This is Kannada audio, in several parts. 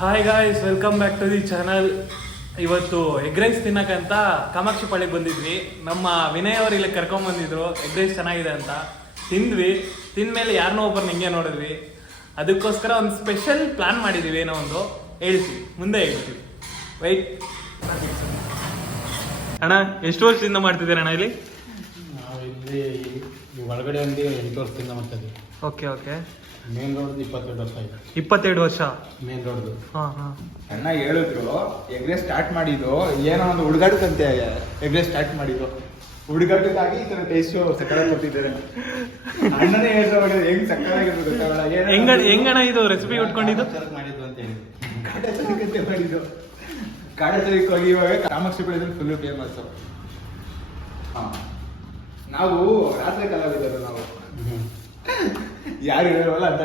Hi guys, welcome back to the channel. ಇವತ್ತು ಎಗ್ ರೈಸ್ ತಿನ್ನಕ್ಕಂತ ಕಾಮಾಕ್ಷಿ ಪಾಳ್ಯಕ್ಕೆ ಬಂದಿದ್ವಿ. ನಮ್ಮ ವಿನಯ್ ಅವರು ಇಲ್ಲಿ ಕರ್ಕೊಂಡ್ಬಂದಿದ್ರು. ಎಗ್ ರೈಸ್ ಚೆನ್ನಾಗಿದೆ ಅಂತ ತಿಂದ್ವಿ. ತಿಂದ್ಮೇಲೆ ಯಾರನ್ನೋ ಒಬ್ಬರು ಹಿಂಗೆ ನೋಡಿದ್ವಿ. ಅದಕ್ಕೋಸ್ಕರ ಒಂದು ಸ್ಪೆಷಲ್ ಪ್ಲಾನ್ ಮಾಡಿದ್ದೀವಿ. ಏನೋ ಒಂದು ಹೇಳ್ತೀವಿ, ಮುಂದೆ ಹೇಳ್ತೀವಿ. ವೈಟ್ ಅಣ್ಣ, ಎಷ್ಟು ವರ್ಷದಿಂದ ಮಾಡ್ತಿದ್ದೀರ ಅಣ್ಣ ಇಲ್ಲಿ? ನಾವು ಇಲ್ಲಿ ಒಳಗಡೆ ಒಂದು 8 ವರ್ಷದಿಂದ ಮಾಡ್ತಾ ಇದ್ದೀವಿ. Okay okay. ಮೇನ್ ರೋಡ್ 22 ವರ್ಷ ಆಯ್ತು. 22 ವರ್ಷ ಮೇನ್ ರೋಡ್. ಅಣ್ಣ ಹೇಳಿದ್ರು ಎಗ್ ರೈಸ್ ಸ್ಟಾರ್ಟ್ ಮಾಡಿದ್ದು ಏನೋ ಒಂದು ಹುಡುಗಾಟಕ್ಕಂತೆ ಎಗ್ ರೈಸ್ ಸ್ಟಾರ್ಟ್ ಮಾಡಿದ್ದು. ಹುಡುಗಾಟಕ್ಕಾಗಿ ಈ ತರ ಟೇಸ್ಟ್ ಸಕ್ಕರೆ ಕೊಟ್ಟಿದ್ದಾರೆ. ಅಣ್ಣನೇ ಹೇಳಿದ್ರು ಹೆಂಗ್ ಸಕ್ಕರಾಗಿರ್ಬೇಕು. ಹೆಂಗಣ್ಣ ಇದು ರೆಸಿಪಿ ಉಟ್ಕೊಂಡಿದ್ದು? ಮಾಡಿದ್ದು ಅಂತ ಹೇಳಿ ಕಾಡೆ ತರಕಂತೆ ಮಾಡಿದ್ದು. ಕಾಡೆ ತರಕ್ಕೆ ಹೋಗಿ ಇವಾಗ ಕಾಮಾಕ್ಷಿ ಬೆಳೆದ್ರೆ ಫುಲ್ ಫೇಮಸ್. ನಾವು ರಾತ್ರಿ ಕಲಾವಿದರು. ನಾವು ಯಾರು ಹೇಳೋಲ್ಲ ಅಂತ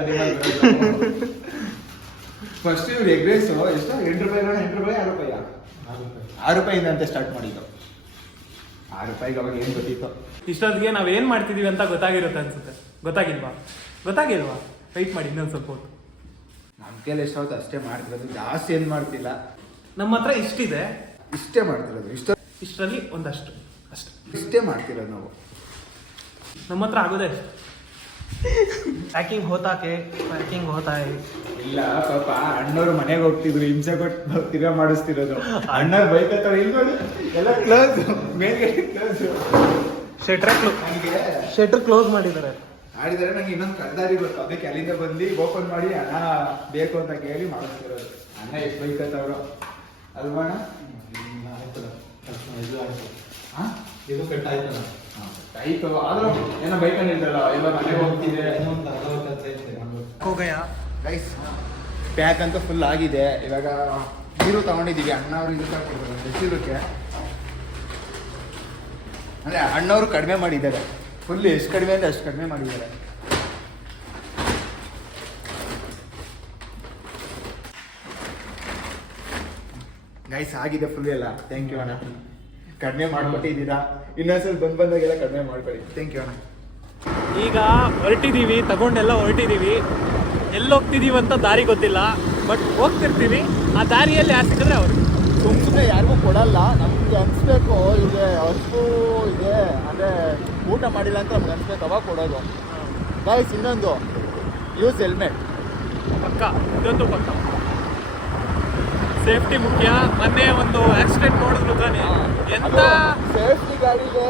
ಫಸ್ಟ್ ಇವ್ರು ಎಗ್ ರೈಸ್ ಎಷ್ಟು 8 ರೂಪಾಯಿ 8 ರೂಪಾಯಿ 6 ರೂಪಾಯಿ 6 ರೂಪಾಯಿಂದ ಅಂತ ಸ್ಟಾರ್ಟ್ ಮಾಡಿದ್ದು. 6 ರೂಪಾಯಿಗೆ ಅವಾಗ ಏನ್ ಗೊತ್ತಿತ್ತು? ಇಷ್ಟೊತ್ತಿಗೆ ನಾವ್ ಏನ್ ಮಾಡ್ತಿದೀವಿ ಅಂತ ಗೊತ್ತಾಗಿರುತ್ತೆ ಅನ್ಸುತ್ತೆ. ಗೊತ್ತಾಗಿಲ್ವಾ? ವೆಯ್ಟ್ ಮಾಡಿ ಇನ್ನೊಂದು ಸ್ವಲ್ಪ ಹೊತ್ತು. ನಮ್ಮ ಕೈಲಿ ಎಷ್ಟಾಗುತ್ತೆ ಅಷ್ಟೇ ಮಾಡ್ತಿರೋದು, ಜಾಸ್ತಿ ಏನ್ ಮಾಡ್ತಿಲ್ಲ. ನಮ್ಮ ಹತ್ರ ಇಷ್ಟಿದೆ, ಇಷ್ಟೇ ಮಾಡ್ತಿರೋದು. ಇಷ್ಟರಲ್ಲಿ ಒಂದಷ್ಟು ಅಷ್ಟೇ, ಇಷ್ಟೇ ಮಾಡ್ತಿರೋದು ನಾವು. ನಮ್ಮ ಹತ್ರ ಆಗೋದೇ ಅಷ್ಟು. ಪ್ಯಾಕಿಂಗ್ ಹೋತಾ ಇಲ್ಲ ಪಾಪ ಅಣ್ಣವ್ರು ಮನೆಗೆ ಹೋಗ್ತಿದ್ರು, ಹಿಂಸೆ ಕೊಟ್ಟು ತಿರ್ಗಾ ಮಾಡಿಸ್ತಿರೋದು. ಅಣ್ಣವ್ರು ಬೈಕ್ ಹತ್ತವ್ರು. ಇಲ್ಲಿ ನೋಡಿ ಎಲ್ಲ ಕ್ಲೋಸ್, ಮೇಲ್ಗಡೆ ಕ್ಲೋಸ್. ಶೆಟರ್ ಕ್ಲೋಸ್ ಮಾಡಿದ್ದಾರೆ. ನಂಗೆ ಇನ್ನೊಂದು ಕಡ್ದಾರಿ ಗೊತ್ತು, ಅದಕ್ಕೆ ಅಲ್ಲಿಂದ ಬಂದು ಓಪನ್ ಮಾಡಿ ಅಣ್ಣ ಬೇಕು ಅಂತ ಕೇಳಿ ಮಾಡಿಸ್ತಿರೋದು. ಅಣ್ಣ ಎಷ್ಟು ಬೈಕ್ ಹತ್ತವ್ರು ಅಲ್ವಾ ಅಣ್ಣ? ಇದು ಆಯ್ತು. ಇದು ಕಟ್ ಆಯ್ತಲ್ಲ. ಆಯ್ತು, ಆದ್ರೂ ಏನೋ ಬೈಕಲ್ಲಿ ಇದ್ದಲ್ಲ ಎಲ್ಲ ಮನೆಗೆ ಹೋಗ್ತಿದೆ. ರೈಸ್ ಪ್ಯಾಕ್ ಅಂತೂ ಫುಲ್ ಆಗಿದೆ. ಇವಾಗ ನೀರು ತಗೊಂಡಿದ್ದೀವಿ. ಅಣ್ಣವ್ರು ಇದು ತಗೊಂಡಿದ್ದಾರೆ ಬಿಸಿಲಕ್ಕೆ. ಅಂದರೆ ಅಣ್ಣವರು ಕಡಿಮೆ ಮಾಡಿದ್ದಾರೆ. ಫುಲ್ ಎಷ್ಟು ಕಡಿಮೆ ಅಂದರೆ ಅಷ್ಟು ಕಡಿಮೆ ಮಾಡಿದ್ದಾರೆ. ಗೈಸ್ ಆಗಿದೆ ಫುಲ್ ಎಲ್ಲ. ಥ್ಯಾಂಕ್ ಯು ಅಣ್ಣ, ಕಡಿಮೆ ಮಾಡ್ಕೊಟ್ಟಿದ್ದೀರಾ. ಇನ್ನೊಂದ್ಸಲ ಬಂದಾಗೆಲ್ಲ ಕಡಿಮೆ ಮಾಡ್ಕೊಳ್ಳಿ. ಥ್ಯಾಂಕ್ ಯು ಅಣ್ಣ. ಈಗ ಹೊರಟಿದ್ದೀವಿ, ತಗೊಂಡೆಲ್ಲ ಹೊರಟಿದ್ದೀವಿ. ಎಲ್ಲಿ ಹೋಗ್ತಿದ್ದೀವಿ ಅಂತ ದಾರಿ ಗೊತ್ತಿಲ್ಲ, ಬಟ್ ಹೋಗ್ತಿರ್ತೀವಿ. ಆ ದಾರಿಯಲ್ಲಿ ಯಾರು ಸಿಕ್ಕಿದ್ರೆ ಅವರು ಸುಮ್ಮನೆ ಯಾರಿಗೂ ಕೊಡಲ್ಲ. ನಮ್ಗೆ ಅನಿಸ್ಬೇಕು ಇದೆ ಹಸು ಇದೆ ಅಂದರೆ ಊಟ ಮಾಡಿಲ್ಲ ಅಂತ ನಮ್ಗೆ ಅನಿಸ್ಬೇಕು, ಅವಾಗ ಕೊಡೋದು. ಗೈಸ್ ಇನ್ನೊಂದು, ಯೂಸ್ ಹೆಲ್ಮೆಟ್. ಇದಂತೂ ಪಕ್ಕ. ಸೇಫ್ಟಿ ಮುಖ್ಯ. ಮೊನ್ನೆ ಒಂದು ಆಕ್ಸಿಡೆಂಟ್ ನೋಡಿದ್ರು ತಾನೆ, ಎಂತ ಸೇಫ್ಟಿ ಗಾಡಿಗೆ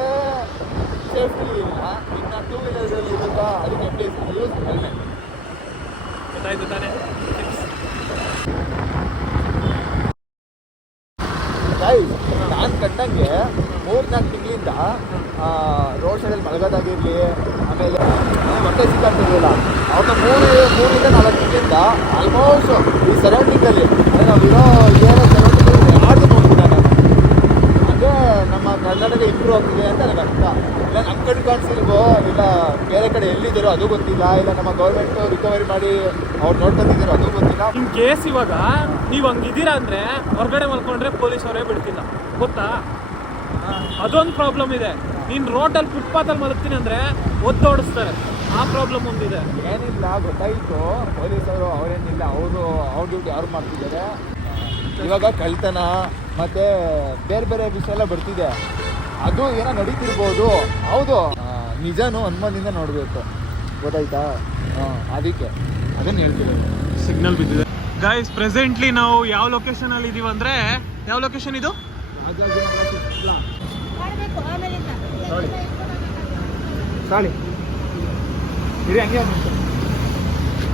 ಸೇಫ್ಟಿ ಇಲ್ಲ, ಇನ್ನು 2 ವೀಲರ್ಸಲ್ಲಿ ಇರುತ್ತಾ? ಅದಕ್ಕೆ ಪ್ಲೀಸ್ ಯೂಸ್ ಹೆಲ್ಮೆಟ್. ಗೊತ್ತಾಯ್ತು ತಾನೆ? ಗೈಸ್ ನಾನು ಕಂಡಂಗೆ 3-4 ತಿಂಗಳಿಂದ ರೋಡ್ ಸೈಡಲ್ಲಿ ಮಲಗೋದಾಗಿರಲಿ, ಆಮೇಲೆ ಹೊಟ್ಟೆ ಸಿಕ್ಕಾಗ್ತಿರಲಿಲ್ಲ. ಅವ್ರನ್ನ 3-4 ತಿಂಗಳಿಂದ ಆಲ್ಮೋಸ್ಟ್ ಈ ಸರೌಂಡಿಂಗಲ್ಲಿ ಅಂದರೆ ನಾವಿರೋ ಏರಿಯಾ ಸರೌಂಡಿಂಗಲ್ಲಿ ಯಾರ್ದು ನೋಡ್ತಿದ್ದೆ ನಾನು. ಅಂದರೆ ನಮ್ಮ ಕರ್ನಾಟಕ ಇಂಪ್ರೂವ್ ಆಗ್ತಿದೆ ಅಂತ ನನಗೆ ಅರ್ಥ. ಇಲ್ಲ ನಮ್ಮ ಕಡೆ ಕಾಣಿಸಿಲ್ವೋ, ಇಲ್ಲ ಬೇರೆ ಕಡೆ ಎಲ್ಲಿದ್ದಾರೋ ಅದು ಗೊತ್ತಿಲ್ಲ, ಇಲ್ಲ ನಮ್ಮ ಗೌರ್ಮೆಂಟು ರಿಕವರಿ ಮಾಡಿ ಅವ್ರು ನೋಡ್ಕೊತಿದ್ದಾರೋ ಅದು ಗೊತ್ತಿಲ್ಲ. ಇನ್ ಕೇಸ್ ಇವಾಗ ನೀವು ಹಂಗಿದ್ದೀರಾ ಅಂದರೆ ಹೊರಗಡೆ ಮಲ್ಕೊಂಡ್ರೆ ಪೊಲೀಸ್ ಅವರೇ ಬಿಡ್ತಿಲ್ಲ, ಗೊತ್ತಾ? ಅದೊಂದು ಪ್ರಾಬ್ಲಮ್ ಇದೆ. ನೀನು ರೋಡಲ್ಲಿ ಫುಟ್ಪಾತಲ್ಲಿ ಮಲಗ್ತೀನಿ ಅಂದರೆ ಒದ್ದೋಡಿಸ್ತಾರೆ. ಆ ಪ್ರಾಬ್ಲಮ್ ಒಂದಿದೆ. ಏನಿಲ್ಲ, ಗೊತ್ತಾಯಿತು. ಪೊಲೀಸವರು ಅವರೇನಿಲ್ಲ, ಅವ್ರ ಡ್ಯೂಟಿ ಅವ್ರು ಮಾಡ್ತಿದ್ದಾರೆ. ಇವಾಗ ಕಳ್ತನ ಮತ್ತು ಬೇರೆ ಬೇರೆ ವಿಷಯ ಎಲ್ಲ ಬರ್ತಿದೆ. ಅದು ಏನೋ ನಡೀತಿರ್ಬೋದು. ಹೌದು, ನಿಜನೂ ಅನುಮಾನದಿಂದ ನೋಡಬೇಕು, ಗೊತ್ತಾಯ್ತಾ? ಅದಕ್ಕೆ ಅದನ್ನು ಹೇಳ್ತೀವಿ. ಸಿಗ್ನಲ್ ಬಿದ್ದಿದೆ. ಗೈಸ್, ಪ್ರೆಸೆಂಟ್ಲಿ ನಾವು ಯಾವ ಲೊಕೇಶನಲ್ಲಿ ಇದೀವಿ ಅಂದರೆ, ಯಾವ ಲೊಕೇಶನ್ ಇದು? ಸಾಳಿ ಇರಿ, ಹಂಗೆ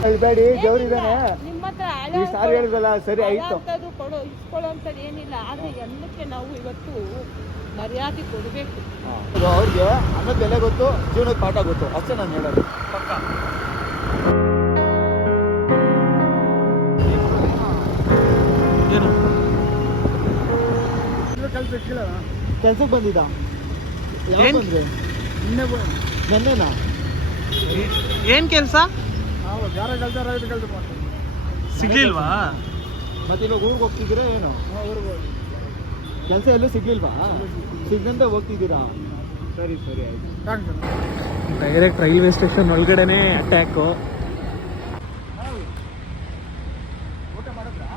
ಹೇಳ್ಬೇಡಿ. ದೇವ್ರಿದ್ದಾನೆ. ಈ ಸಾರಿ ಹೇಳಿದ್ರಲ್ಲ, ಸರಿ ಆಯ್ತು. ಏನಿಲ್ಲ, ಆದ್ರೆ ಎಲ್ಲಕ್ಕೆ ನಾವು ಇವತ್ತು ಮರ್ಯಾದೆ ಕೊಡಬೇಕು. ಅವ್ರಿಗೆ ಅನ್ನದ ಬೆಲೆ ಗೊತ್ತು, ಜೀವನದ ಪಾಠ ಗೊತ್ತು, ಅಷ್ಟೇ ನಾನು ಹೇಳೋದು. ಪಕ್ಕ. ಏನು ಕೆಲ್ಸಕ್ಕೆ ಬಂದಿದ್ದ? ನೆನ್ನೆನಾ? ಏನ್ ಕೆಲಸ ಸಿಗ್ಲಿಲ್ವಾ? ಮತ್ತೆ ಇವಾಗ ಊರಿಗೆ ಹೋಗ್ತಿದ್ದೀರಾ ಏನು? ಕೆಲಸ ಎಲ್ಲೂ ಸಿಗ್ಲಿಲ್ವಾ? ಸಿಗ್ದಂತೆ ಹೋಗ್ತಿದ್ದೀರಾ? ಸರಿ ಸರಿ ಆಯ್ತು. ಡೈರೆಕ್ಟ್ ರೈಲ್ವೆ ಸ್ಟೇಷನ್ ಒಳಗಡೆನೆ ಅಟ್ಯಾಕು. ಊಟ ಮಾಡಿದ್ರಾ?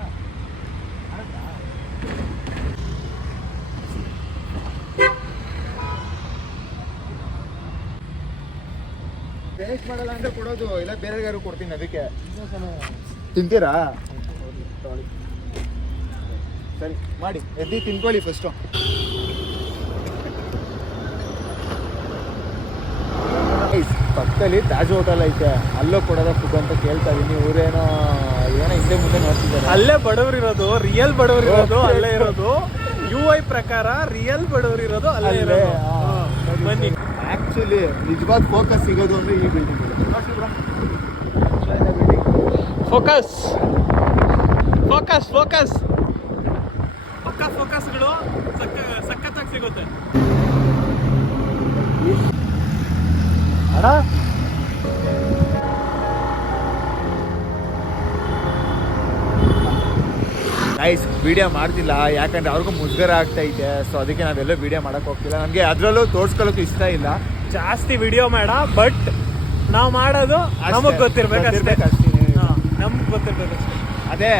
ಟೇಸ್ಟ್ ಮಾಡಲ್ಲ ಅಂದ್ರೆ ಕೊಡೋದು, ಇಲ್ಲ ಬೇರೆ ಯಾರು ಕೊಡ್ತೀನಿ ಅದಕ್ಕೆ. ತಿಂತೀರಾ? ಸರಿ ಮಾಡಿ, ಎದ್ದು ತಿನ್ಕೊಳ್ಳಿ ಫಸ್ಟು. ಪಕ್ಕದಲ್ಲಿ ತಾಜ್ ಹೋಟೆಲ್ ಐತೆ, ಅಲ್ಲೂ ಕೊಡೋದ ಫುಡ್ ಅಂತ ಕೇಳ್ತಾ ಇದೀನಿ. ಊರೇನೋ ಏನೋ ಹಿಂದೆ ಮುಂದೆ ನೋಡ್ತಿದ್ದಾರೆ. ಅಲ್ಲೇ ಬಡವ್ರು ಇರೋದು, ರಿಯಲ್ ಬಡವ್ರು ಇರೋದು ಅಲ್ಲೇ ಇರೋದು. UI ಪ್ರಕಾರ ರಿಯಲ್ ಬಡವ್ರು ಇರೋದು ಅಲ್ಲೇ ಇರೋದು. ಬನ್ನಿ. ಆಕ್ಚುಲಿ ನಿಜವಾದ ಫೋಕಸ್ ಸಿಗೋದು ಅಂದ್ರೆ ಈ ಬಿಲ್ಡಿಂಗ್. ಫೋಕಸ್ ಫೋಕಸ್ ಫೋಕಸ್ ಪಕ್ಕ ಫೋಕಸ್ಗಳು ಸಖತ್ತಾಗಿ ಸಿಗುತ್ತೆ. ಅಣ್ಣ ನೈಸ್. ವಿಡಿಯೋ ಮಾಡ್ತಿಲ್ಲ ಯಾಕಂದ್ರೆ ಅವ್ರಿಗೂ ಮುಜುಗರ ಆಗ್ತಾ ಇದೆ. ಸೊ ಅದಕ್ಕೆ ನಾವೆಲ್ಲೂ ವಿಡಿಯೋ ಮಾಡಕ್ ಹೋಗ್ತಿಲ್ಲ. ನನಗೆ ಅದರಲ್ಲೂ ತೋರ್ಸ್ಕೊಳ್ಳೋಕೆ ಇಷ್ಟ ಇಲ್ಲ. ಜಾಸ್ತಿ ವಿಡಿಯೋ ಬೇಡ, ಬಟ್ ನಾವು ಮಾಡೋದು ನಮಗ್ ಗೊತ್ತಿರ್ಬೇಕು ಅಷ್ಟೇ. ನಮ್ಗೆ ಗೊತ್ತಿರ್ಬೇಕಷ್ಟೇ. ಅದೇ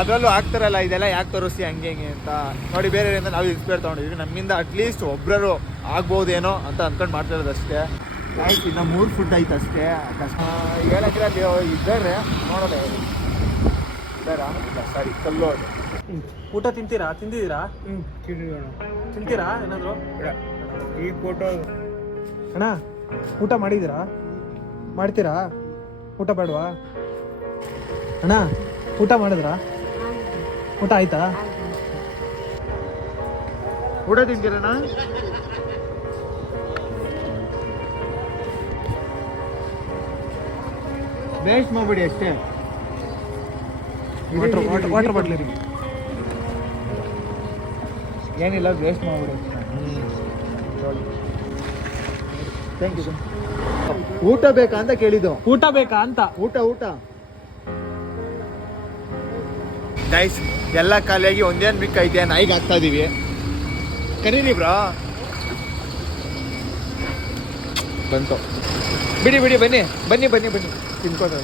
ಅದರಲ್ಲೂ ಆಗ್ತಾರಲ್ಲ ಇದೆಲ್ಲ ಯಾಕೆ ತೋರಿಸಿ ಹಂಗೆ ಹಿಂಗೆ ಅಂತ ನೋಡಿ, ಬೇರೆಯವರಿಂದ ನಾವು ಇನ್ಸ್ಪೈರ್ ತೊಗೊಂಡಿದ್ವಿ. ನಮ್ಮಿಂದ ಅಟ್ಲೀಸ್ಟ್ ಒಬ್ಬರು ಆಗ್ಬೋದೇನೋ ಅಂತ ಅಂದ್ಕೊಂಡು ಮಾಡ್ತಾ ಇರೋದು ಅಷ್ಟೇ. ಆಯ್ತು, ಇನ್ನು 3 ಫುಡ್ ಐತೆ ಅಷ್ಟೇ. ಹೇಳಕ್ಕೆ ಅಲ್ಲಿ ಇದ್ದಾರೆ ನೋಡೋಣ. ಇದ್ದಾರಾ? ಇಲ್ಲ ಸಾರಿ, ಕಲ್ಲೋಡು. ಊಟ ತಿಂದಿದ್ದೀರಾ? ತಿಂತೀರಾ ಏನಾದ್ರು? ಈ ಫೋಟೋ ಅಣ್ಣ ಊಟ ಮಾಡಿದ್ದೀರಾ? ಮಾಡ್ತೀರಾ? ಊಟ ಬೇಡವಾ ಅಣ್ಣ? ಊಟ ಮಾಡಿದ್ರಾ? ಊಟ ಆಯ್ತಾ? ಊಟ ತಿಂತೀರಣ್ಣ? ವೇಸ್ಟ್ ಮಾಡ್ಬಿಡಿ ಅಷ್ಟೇ. ವಾಟರ್ ಬಾಟ್ಲಿ ಏನಿಲ್ಲ, ವೇಸ್ಟ್ ಮಾಡ್ಬಿಡಿ. Thank you. ಊಟ ಬೇಕಾ ಅಂತ ಕೇಳಿದ್ದು. ಊಟ ಬೇಕಾ ಅಂತ. ಊಟ ಗೈಸ್ ಎಲ್ಲ ಖಾಲಿಯಾಗಿ ಒಂದೇನು ಮಿಕ್ ಐತೆ, ನಾಯಿಗೆ ಹಾಕ್ತಾ ಇದೀವಿ. ಕರೀರಿ ಬ್ರಾ. ಬಂತು, ಬಿಡಿ ಬನ್ನಿ ತಿನ್ಕೊಂಡು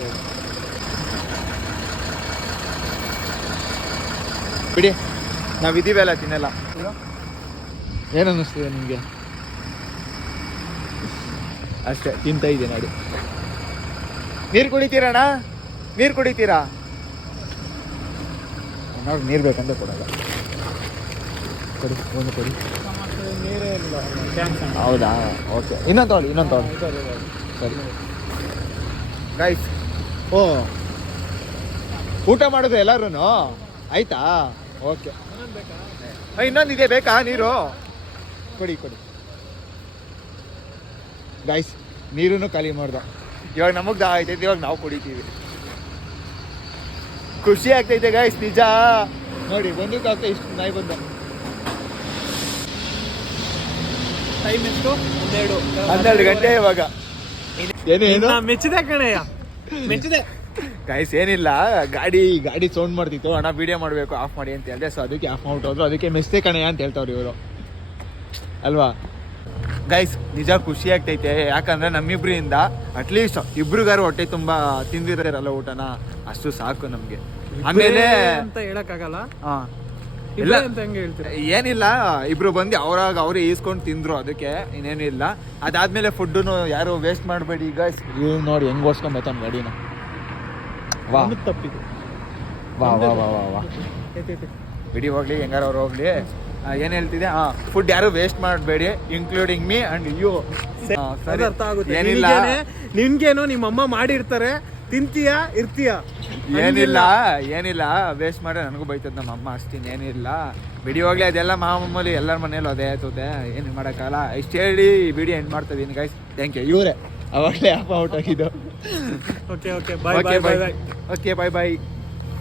ಬಿಡಿ. ನಾವಿದ್ದೀವಲ್ಲ, ತಿನ್ನಲ್ಲ. ಏನು ಅನ್ನಿಸ್ತಿದೆ ನಿಮಗೆ? ಅಷ್ಟೇ, ತಿಂತಾ ಇದ್ದೀನಿ ನೋಡಿ. ನೀರು ಕುಡಿತೀರಣ್ಣ? ನೀರು ಕುಡಿತೀರಾ? ನಾವು ನೀರು ಬೇಕಂತ ಕೊಡಲ್ಲ. ಕೊಡಿ. ಹೌದಾ? ಓಕೆ, ಇನ್ನೊಂದು ತಗೊಳ್ಳಿ. ಸರಿ ಗೈಸ್. ಓ, ಊಟ ಮಾಡೋದು ಎಲ್ಲರೂ ಆಯ್ತಾ? ಓಕೆ, ಇನ್ನೊಂದಿದೆ, ಬೇಕಾ ನೀರು? ಕೊಡಿ ಗೈಸ್. ನೀರನ್ನು ಖಾಲಿ ಮಾಡ್ದ. ಇವಾಗ ನಮಗೆ ದಾ ಆಯ್ತೈತೆ, ಇವಾಗ ನಾವು ಕುಡಿತೀವಿ. ಖುಷಿ ಆಗ್ತೈತೆ ಗೈಸ್, ನಿಜ. ನೋಡಿ, ಬಂದಕ್ಕಾಗ್ತಾ ಇಷ್ಟು ನಾಯಿ ಬಂದ. ಟೈಮ್ ಎಷ್ಟು? 12 ಗಂಟೆ ಇವಾಗ. ಏನು ಮೆಚ್ಚಿದೆ ಕಣಯ್ಯ, ಮೆಚ್ಚಿದೆ. ಗೈಸ್ ಏನಿಲ್ಲ, ಗಾಡಿ ಸೌಂಡ್ ಮಾಡ್ತಿತ್ತು. ಅಣ್ಣ ವಿಡಿಯೋ ಮಾಡಬೇಕು, ಆಫ್ ಮಾಡಿ ಅಂತ ಹೇಳಿದೆ. ಸೊ ಅದಕ್ಕೆ ಆಫ್ ಮಾಡ್ಬಿಟ್ಟು ಅದಕ್ಕೆ ಮೆಸ್ತೆ ಕಣಯ್ಯ ಅಂತ ಹೇಳ್ತಾವ್ರಿ ಇವರು ಅಲ್ವಾ. ಗೈಸ್ ನಿಜ ಖುಷಿ ಆಗ್ತೈತೆ, ಯಾಕಂದ್ರೆ ನಮ್ಮಿಬ್ರಿಂದ ಅಟ್ಲೀಸ್ಟ್ ಇಬ್ರಿಗಾರು ಹೊಟ್ಟೆ ತುಂಬ ತಿಂದಿರಲ್ಲ ಊಟನ, ಅಷ್ಟು ಸಾಕು ನಮ್ಗೆ. ಆಮೇಲೆ ಅಂತ ಹೇಳಕ್ಕಾಗಲ್ಲ. ಇಲ್ಲ ಅಂತ ಹೆಂಗೆ ಹೇಳ್ತೀರಾ? ಏನಿಲ್ಲ, ಇಬ್ರು ಬಂದು ಅವ್ರೇ ಈಸ್ಕೊಂಡು ತಿಂದ್ರು, ಅದಕ್ಕೆ ಇನ್ನೇನಿಲ್ಲ. ಅದಾದ್ಮೇಲೆ ಫುಡ್ನು ಯಾರು ವೇಸ್ಟ್ ಮಾಡಬೇಡಿ ಗೈಸ್. ಇವ್ ನೋಡಿ ಹೆಂಗ್ ಓಡಿಸ್ಕೊಂಡ್ ಬರ್ತಾನೆ ಗಾಡಿನ. ವಾ ತಪ್ಪಿದೆ. ವಾ ಬಿಡಿ, ಹೋಗ್ಲಿ ಹೆಂಗಾರ ಅವ್ರು ಹೋಗ್ಲಿ. ಏನ್ ಹೇಳ್ತಿದೆ? ಫುಡ್ ಯಾರು ವೇಸ್ಟ್ ಮಾಡಬೇಡಿ, ಇನ್ಕ್ಲೂಡಿಂಗ್ ಮೀ ಅಂಡ್ ಯು. ಅರ್ಥ ಆಗುತ್ತೆ. ಏನಿಲ್ಲ, ನಿನ್ಗೇನು ನಿಮ್ಮಮ್ಮ ಮಾಡಿರ್ತಾರೆ, ತಿಂತೀಯಾ ಇರ್ತೀಯ. ಏನಿಲ್ಲ ವೇಸ್ಟ್ ಮಾಡಿ ನನಗೂ ಬೈತದ ನಮ್ಮ ಅಮ್ಮ, ಅಷ್ಟೇನು ಏನಿಲ್ಲ. ಬಿಡಿ ಹೋಗ್ಲಿ, ಅದೆಲ್ಲ ಮಾಮೂಲಿ ಎಲ್ಲರ ಮನೇಲಿ ಅದೇ ಆಯ್ತದೆ, ಏನು ಮಾಡೋಕ್ಕಲ್ಲ. ಇಷ್ಟು ಹೇಳಿ ವಿಡಿಯೋ ಎಂಡ್ ಮಾಡ್ತಾ ಇದೀನಿ ಗೈಸ್. Thank you. ಇವರೇ ಅವಾಗಲೇ ಆಫ್ ಔಟ್ ಆಗಿದ್ದು. Okay bye. ಓಕೆ ಬಾಯ್.